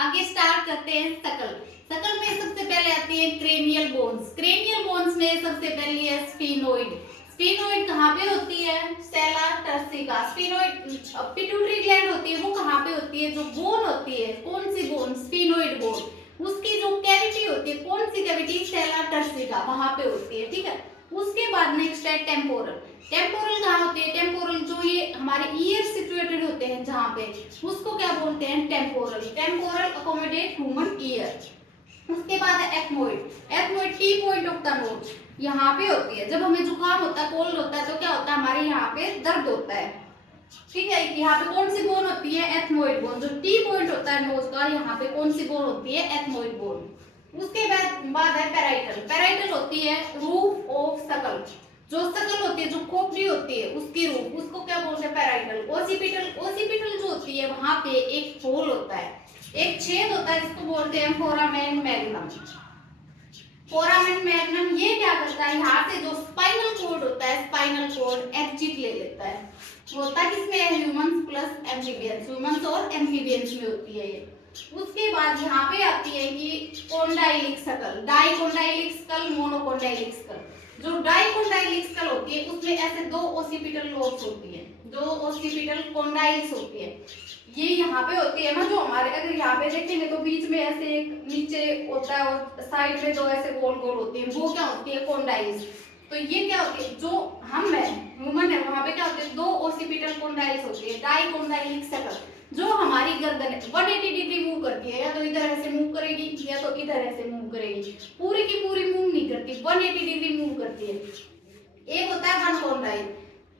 आगे स्टार्ट करते हैं सकल। सकल में सबसे पहले आती है क्रेनियल बोन्स। क्रेनियल बोन्स में सबसे पहली है स्फीनोइड। स्फीनोइड कहाँ पे होती है? सेला टर्सिका। स्फीनोइड पिट्यूटरी ग्लैंड होती है, वो कहाँ पे होती है? जो बोन होती है, कौन सी बोन? Sphenoid bone. उसकी जो कैविटी होती है, कौन सी कैविटी? सेला टर्सिका, वहां पे होती है। ठीक है। उसके बाद नेक्स्ट है टेम्पोरल। टेम्पोरल कहाँ होती है? टेम्पोरल जो ये हमारे ईयर सिचुएटेड होते हैं जहाँ पे, उसको क्या बोलते हैं? Temporal. Temporal accommodate human year. उसके बाद है ethmoid. Ethmoid T point of the knows, यहाँ पे होती है। जब हमें जुकाम होता है, कोल्ड होता है, तो क्या होता है? हमारे यहाँ पे दर्द होता है। ठीक है। यहाँ पे कौन सी बोन होती है? Ethmoid bone. जो टी पॉइंट होता है नोज का, यहाँ पे कौन सी बोन होती है? Ethmoid bone. उसके बाद है पैराइटल। पैराइटल होती है रूफ ऑफ सकल। जो सकल होती है, जो खोपड़ी होती है, उसकी रूफ, उसको क्या बोलते हैं? पैराइटल। ओसिपिटल। ओसिपिटल जो होती है, वहां पे एक होल होता है, एक छेद होता है, जिसको बोलते हैं फोरामेन मैग्नम। फोरामेन मैग्नम ये क्या करता है? यहाँ से जो स्पाइनल कोड होता है, स्पाइनल कोड एग्जिट ले लेता है। होता किसमें है? Humans plus amphibians. ह्यूमंस और एम्फीबियंस में होती है ये। उसके बाद यहाँ पे आती है कि कोंडाइलिक सकल, डाइकोंडाइलिक सकल, मोनोकोंडाइलिक सकल। जो डाइकोंडाइलिक सकल होती है, उसमें ऐसे दो ओसिपिटल लोब्स होती है, दो ओसिपिटल कोंडाइल्स होती है। ये यहाँ पे होती है ना, जो हमारे अगर यहाँ पे देखेंगे तो बीच में ऐसे एक नीचे होता है और साइड में दो ऐसे गोल गोल होती है, वो क्या होती है? कोंडाइल्स। तो ये क्या होती है? जो हम है, ह्यूमन है, वहां पे क्या होते हैं? दो ओसिपिटल कोंडाइल्स होती है। डाइकोंडाइलिक सकल जो हमारी गर्दन 180 डिग्री मूव करती है, या तो इधर ऐसे मूव करेगी या तो इधर ऐसे मूव करेगी, पूरी की पूरी मूव नहीं करती, 180 डिग्री मूव करती है। एक होता है वन कोंडाइल,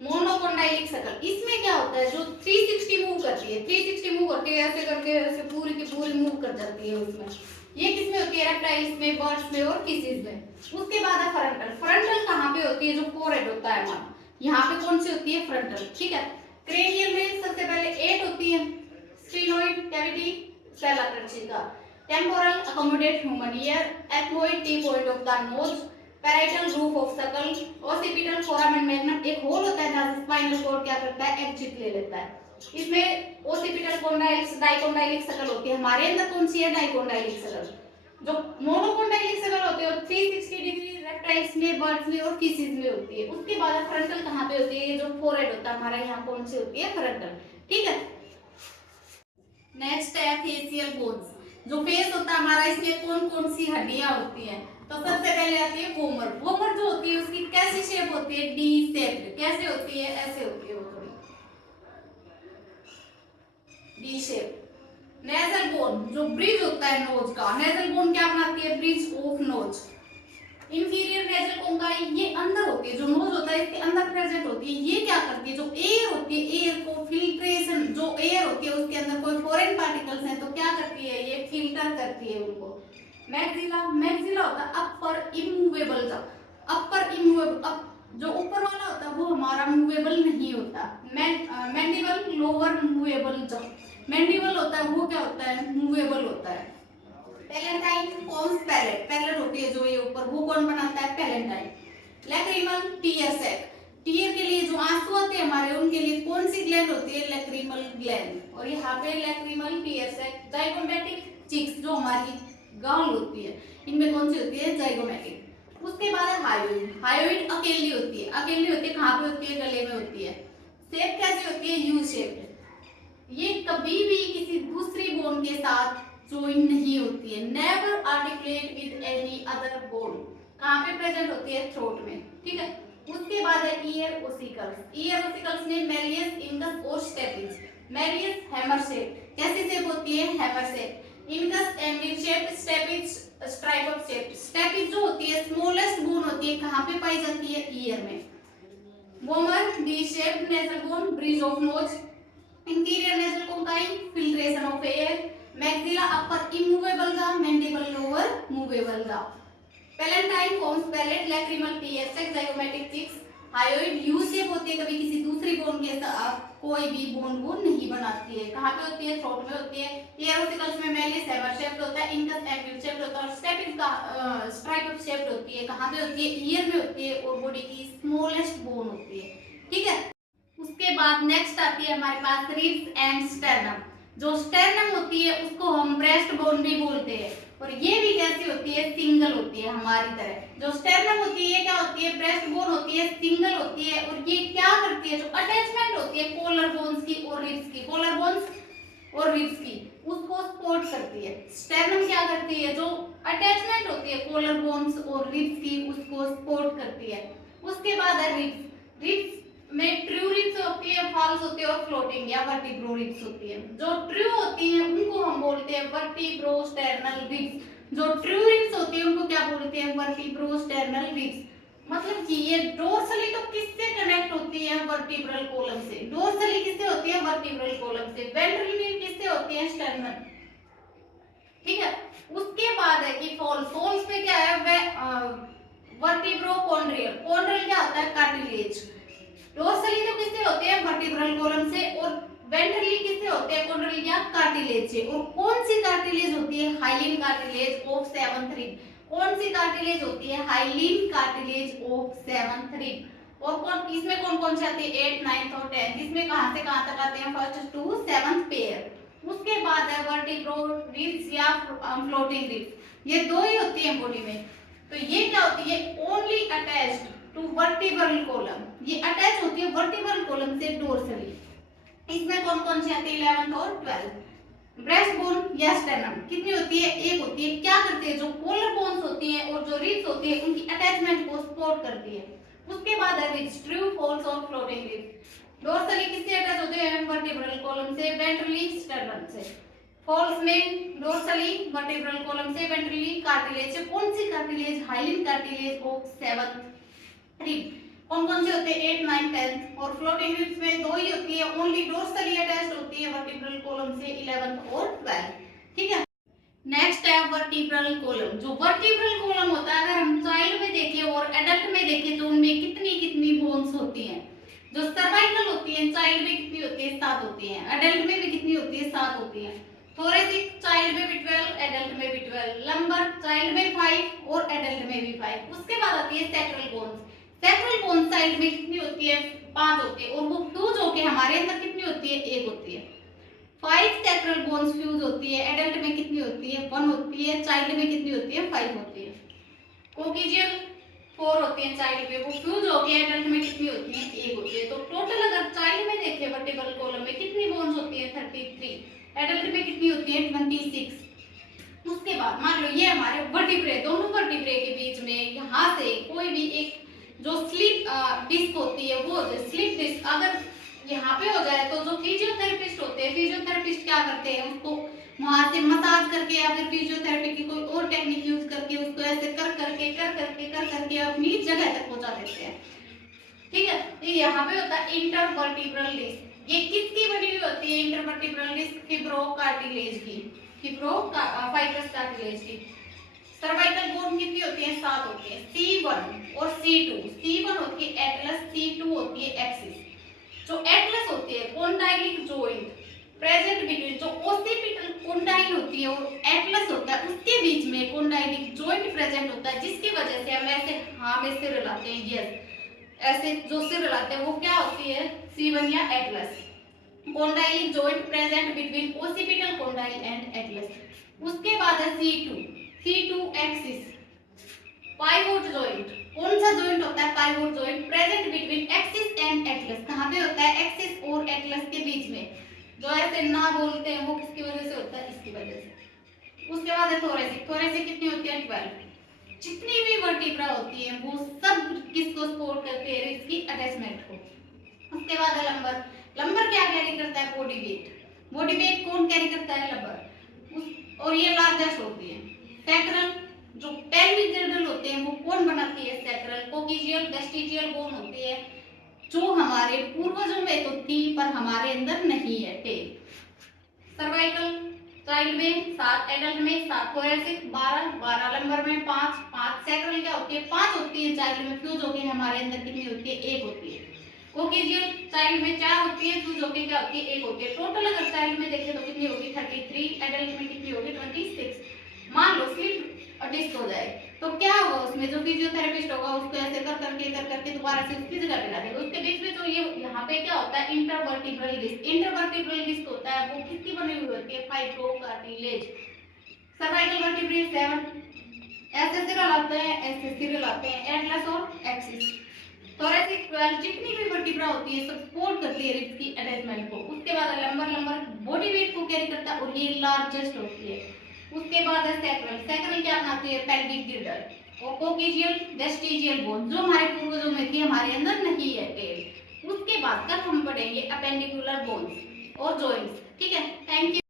मोनोकोंडाइलिक सकल। इसमें क्या होता है? जो 360 मूव करती है, 360 मूव करती है, ऐसे करके ऐसे पूरी की पूरी मूव कर जाती है उसमें। ये किसमें होती है? रेप्टाइल्स में, बर्ड्स में और फिशेज में। उसके बाद है फ्रंटल। फ्रंटल कहाँ पे होती है? जो फोरहेड होता है हमारा, यहाँ पे कौन सी होती है? फ्रंटल। ठीक है। क्रेनियल में सबसे पहले 8 होती है। Sphenoid cavity, sella turcica. Temporal accommodate human ear. Ethmoid T point of the nose. Parietal roof of skull. Occipital foramen magnum, एक होल होता है जहां से स्पाइनल कॉर्ड क्या करता है? एग्जिट ले लेता है। इसमें ओसिपिटल कोंडाइल्स, डाइकोंडाइलिक सकल होती है। हमारे अंदर कौन सी है? डाइकोंडाइलिक सकल। जो मोनोकोंडाइलिक सकल होती है 360 डिग्री रेप्टाइल्स में, बर्ड्स में और फिशेज में होती है। उसके बाद फ्रंटल कहाँ पे होती है? ये जो फोरहेड होता है हमारा, यहाँ कौन सी होती है? फ्रंटल। ठीक है। नेक्स्ट है फेशियल बोन्स। जो फेस होता है हमारा, इसमें कौन कौन सी हड्डियां होती हैं? तो सबसे पहले आती है वोमर। वोमर जो होती है, उसकी कैसी शेप होती है? D shaped. कैसे होती है? ऐसे होती है वो थोड़ी डी शेप। नेजल बोन, जो ब्रिज होता है नोज का, नेजल बोन क्या बनाती है? Bridge of nose. Inferior nasal conchae, ये अंदर होती है, जो नोज होता है इसके अंदर प्रेजेंट होती है। ये क्या करती है? जो एयर होती है, एयर को फिल्ट्रेशन, जो एयर होती है उसके अंदर कोई फॉरेन पार्टिकल्स हैं तो क्या करती है? ये फिल्टर करती है उनको। मैक्सिला, मैक्सिला होता है अपर इमूवेबल का। अपर इमूवेबल, जो ऊपर वाला होता है वो हमारा मूवेबल नहीं होता। Mandible lower movable. जो मैंडिबल होता है वो क्या होता है? मूवेबल होता है। Palatine forms palette. पैलेट होती है जो ये ऊपर, वो कौन बनाता है? Palatine. Lacrimal tear sac. Tear के लिए जो आंसू आते हैं हमारे, उनके लिए कौन सी ग्लैंड होती है? Lacrimal gland. और यहाँ पे lacrimal tear sac. Zygomatic cheeks, जो हमारी गाल होती है, इनमें कौन सी होती है? जाइगोमैटिक। उसके बाद है हायोइड। हायोइड अकेली होती है। अकेली होती है कहाँ पे होती है? गले में होती है। शेप कैसी होती है? U shape. ये कभी भी किसी दूसरी बोन के साथ ज्वाइन नहीं होती है। Never articulate with any other bone. कहाँ पे प्रेजेंट होती है? थ्रोट में। ठीक है। उसके बाद है ईयर ओसिकल्स। ईयर ओसिकल्स में मेलियस, इंकस और स्टेपिज। Méliès hammer shape. कैसी शेप होती है? Hammer shape. Incus angle shape, stapes stripe shape. Stapes जो होती है स्मॉलेस्ट बोन होती है, कहाँ पे पाई जाती है? ईयर में। Vomer D shape nasal bone, bridge of nose. Interior nasal conchae, filtration of air. Maxilla upper immovable का, मैंडिबल लोअर मूवेबल का। Palatine forms palate, lacrimal tear sac, zygomatic cheeks. Hyoid U shape होती है, कभी किसी दूसरी bone के साथ कोई भी बोन वो नहीं बनाती है। कहाँ पे होती है? थ्रोट में होती है। ईयर ओसिकल्स में मेलिस हैमर शेप्ड होता है, इंकस एंगल शेप्ड होता है और स्टेपिज का स्ट्राइप शेप्ड होती है। कहाँ पे होती है? ईयर में होती है और बॉडी की स्मॉलेस्ट बोन होती है। ठीक है। उसके बाद नेक्स्ट आती है हमारे पास रिब्स एंड स्टर्नम। जो स्टेर्नम होती है उसको हम ब्रेस्ट बोन भी बोलते हैं, और ये भी कैसी होती है, सिंगल होती है हमारी तरह। जो स्टेर्नम होती है क्या होती है, ब्रेस्ट बोन होती है, सिंगल होती है, और ये क्या करती है, जो अटैचमेंट होती है कॉलर बोन्स की और रिब्स की, कॉलर बोन्स और रिब्स की, उसको सपोर्ट करती है। स्टेर्नम क्या करती है, जो अटैचमेंट होती है कॉलर बोन्स और रिब्स की, उसको सपोर्ट करती है। उसके बाद है रिब्स। रिब्स में ट्रू रिब्स होती है, फॉल्स होती है, और फ्लोटिंग या वर्टिब्रो रिब्स होती है। जो ट्रू होती है उनको हम बोलते हैं वर्टिब्रोस्टेर्नल रिब्स। जो ट्रू रिब्स होती है उनको क्या बोलते हैं, वर्टिब्रोस्टेर्नल रिब्स। मतलब कि ये डोर्सली तो किससे कनेक्ट होती है, वर्टिब्रल कॉलम से। डोर्सली किससे होती है, वर्टिब्रल कॉलम से। वेंट्रली किससे होती है, स्टर्नम। ठीक है। उसके बाद है कि फॉल्स। फॉल्स में क्या है, वर्टिब्रोकॉन्ड्रियल। कॉन्ड्रियल क्या होता है, कार्टिलेज। डोर्सली तो किससे होते हैं, वर्टिब्रल कॉलम से, और वेंट्रली किससे होते हैं, कॉन्ड्रियल या कार्टिलेज से। और कौन सी कार्टिलेज होती है, hyaline cartilage of seventh rib. कौन सी कार्टिलेज होती है, hyaline cartilage of seventh rib. और कौन इसमें कौन कौन से आते हैं, 8, 9 और 10। इसमें कहां से कहां तक आते हैं, फर्स्ट टू सेवंथ पेयर। उसके बाद है वर्टिब्रो रिब्स या फ्लोटिंग रिब्स। ये दो ही होती है बॉडी में। तो ये क्या होती है, only attached to vertebral column. ये अटैच होती है वर्टिब्रल कॉलम से डोर्सली। इसमें कौन कौन से आते हैं, 11th और 12th। ब्रेस्ट बोन या स्टेर्नम कितनी होती है, एक होती है। क्या करती है, जो कॉलर बोन्स होती हैं और जो रिब्स होती है उनकी अटैचमेंट को सपोर्ट करती है। उसके बाद है रिब्स, ट्रू, फॉल्स और फ्लोटिंग रिब्स। डोर्सली किससे अटैच होते हैं, वर्टिब्रल कॉलम से, वेंट्रली स्टेर्नम से। फॉल्स में डोर्सली वर्टिब्रल कॉलम से, वेंट्रली कार्टिलेज से। कौन सी cartilage, hyaline cartilage of seventh rib. कौन कौन से होते हैं, 8, 9, 10। और फ्लोटिंग रिब्स में दो ही होती है, ओनली डोर्सली अटैच्ड होती है वर्टिब्रल कॉलम से, 11th और 12। ठीक है। नेक्स्ट है वर्टिब्रल कॉलम। जो वर्टिब्रल कॉलम होता है, अगर हम चाइल्ड में देखें और एडल्ट में देखें तो उनमें कितनी कितनी बोन्स होती हैं। जो सर्वाइकल होती है चाइल्ड में कितनी होती है, 7 होती है। एडल्ट में भी कितनी होती है, 7 होती है। थोरेसिक चाइल्ड में भी 12, एडल्ट में भी 12। लंबर चाइल्ड में 5 और एडल्ट में भी 5। उसके बाद आती है sacral bones. Sacral bones child में कितनी होती है, 5 होती है, और वो फ्यूज होके हमारे अंदर कितनी होती है, 1 होती है। 5 सैक्रल बोन्स फ्यूज होती है। एडल्ट में कितनी होती है, 1 होती है। चाइल्ड में कितनी होती है, 5 होती है। कोकिजियल 4 होती है चाइल्ड में, वो फ्यूज होके एडल्ट में कितनी होती है, 1 होती है। तो टोटल अगर चाइल्ड में देखें वर्टिब्रल कॉलम में कितनी बोन्स होती है, 33। एडल्ट में कितनी होती है, 26। उसके बाद मान लो ये हमारे वर्टिब्रे, दोनों वर्टिब्रे के बीच में यहाँ से कोई भी एक जो स्लिप डिस्क होती है, वो स्लिप डिस्क अगर यहाँ पे हो जाए तो जो फिजियोथेरेपिस्ट होते हैं, फिजियोथेरेपिस्ट क्या करते हैं, उसको वहां से मसाज करके या फिर फिजियोथेरेपी की कोई और टेक्निक यूज करके उसको ऐसे कर करके अपनी जगह तक पहुंचा देते हैं। ठीक है। ये यहाँ पे होता है इंटरवर्टिब्रल डिस्क। ये किसकी बनी हुई होती है, इंटरवर्टिब्रल डिस्क, फिब्रो कार्टिलेज की, फिब्रो फाइब्रस कार्टिलेज की। सर्वाइकल बोन कितनी होती है, 7 होती है। C1 और C2। C1 होती है एटलस, C2 होती है एक्सिस। जो एटलस होती है कॉन्डाइलिक जॉइंट प्रेजेंट बिटवीन, जो ओसिपिटल कॉन्डाइल होती है और एटलस होता है उसके बीच में कॉन्डाइलिक जॉइंट प्रेजेंट होता है, जिसकी वजह से हम ऐसे हाँ में सिर हिलाते हैं। यस, ऐसे जो सिर हिलाते हैं वो क्या होती है, C1 या atlas. Condylic joint present between occipital condyle and atlas. उसके बाद है C2 एक्सिस। पाइवोट जॉइंट, कौन सा जॉइंट होता है, pivot joint present between axis and Atlas. कहां पे होता है, एक्सिस और एटलस के बीच में। जो ऐसे ना बोलते हैं वो किसकी वजह से होता है, इसकी वजह से। उसके बाद है थोरेसिक। थोरेसिक कितनी होती है, 12। जितनी भी वर्टिब्रा होती है वो सब किसको सपोर्ट करते हैं, इसकी अटैचमेंट को। उसके बाद है लंबर। लंबर क्या कैरी करता है, बॉडी वेट। बॉडी वेट कौन कैरी करता है, लंबर। और ये लार्जेस्ट होती है। सैक्रल, जो पेल्विक जर्नल होते हैं वो कौन बनाती है, सैक्रल। कोकिजियल वेस्टिजियल बोन होती है, जो हमारे पूर्वजों में तो थी पर हमारे अंदर नहीं है, टेल। सर्वाइकल चाइल्ड में 7, एडल्ट में 7, थोरेसिक 12 लंबर में 5। सैक्रल क्या होती है, 5 होती है चाइल्ड में, फ्यूज होके हमारे अंदर कितनी होती है, 1 होती है। कोकिजियल चाइल्ड में 4 होती है, फ्यूज होके क्या होती है, 1 होती है। टोटल अगर चाइल्ड में देखें तो कितनी होगी, 33। एडल्ट में कितनी होगी, 26। मान लो स्लिप डिस्क हो जाए तो क्या होगा उसमें, जो फिजियोथेरेपिस्ट होगा उसको ऐसे कर करके दोबारा से उसकी जगह पे ला देगा। उसके बीच में जो ये यहाँ पे क्या होता है, इंटरवर्टिब्रल डिस्क। इंटरवर्टिब्रल डिस्क होता है वो किसकी बनी हुई होती है, फाइब्रो कार्टिलेज। सर्वाइकल वर्टिब्रे 7 ऐसे सिरल आते हैं, ऐसे सिरल आते हैं, एटलस और एक्सिस। थोरेसिक 12 जितनी भी वर्टिब्रा होती है सब सपोर्ट करती है रिब्स की अटैचमेंट को। उसके बाद लंबर बॉडी वेट को कैरी करता है और ये लार्जेस्ट होती है। उसके बाद है सैक्रल। सैक्रल क्या बनाती है, पेल्विक गिर्डल और कोकिजियल वेस्टिजियल बोन, जो हमारे पूर्वजों में थी, हमारे अंदर नहीं है टेल। उसके बाद कल हम पढ़ेंगे अपेंडिकुलर बोन्स और जॉइंट्स। ठीक है, थैंक यू।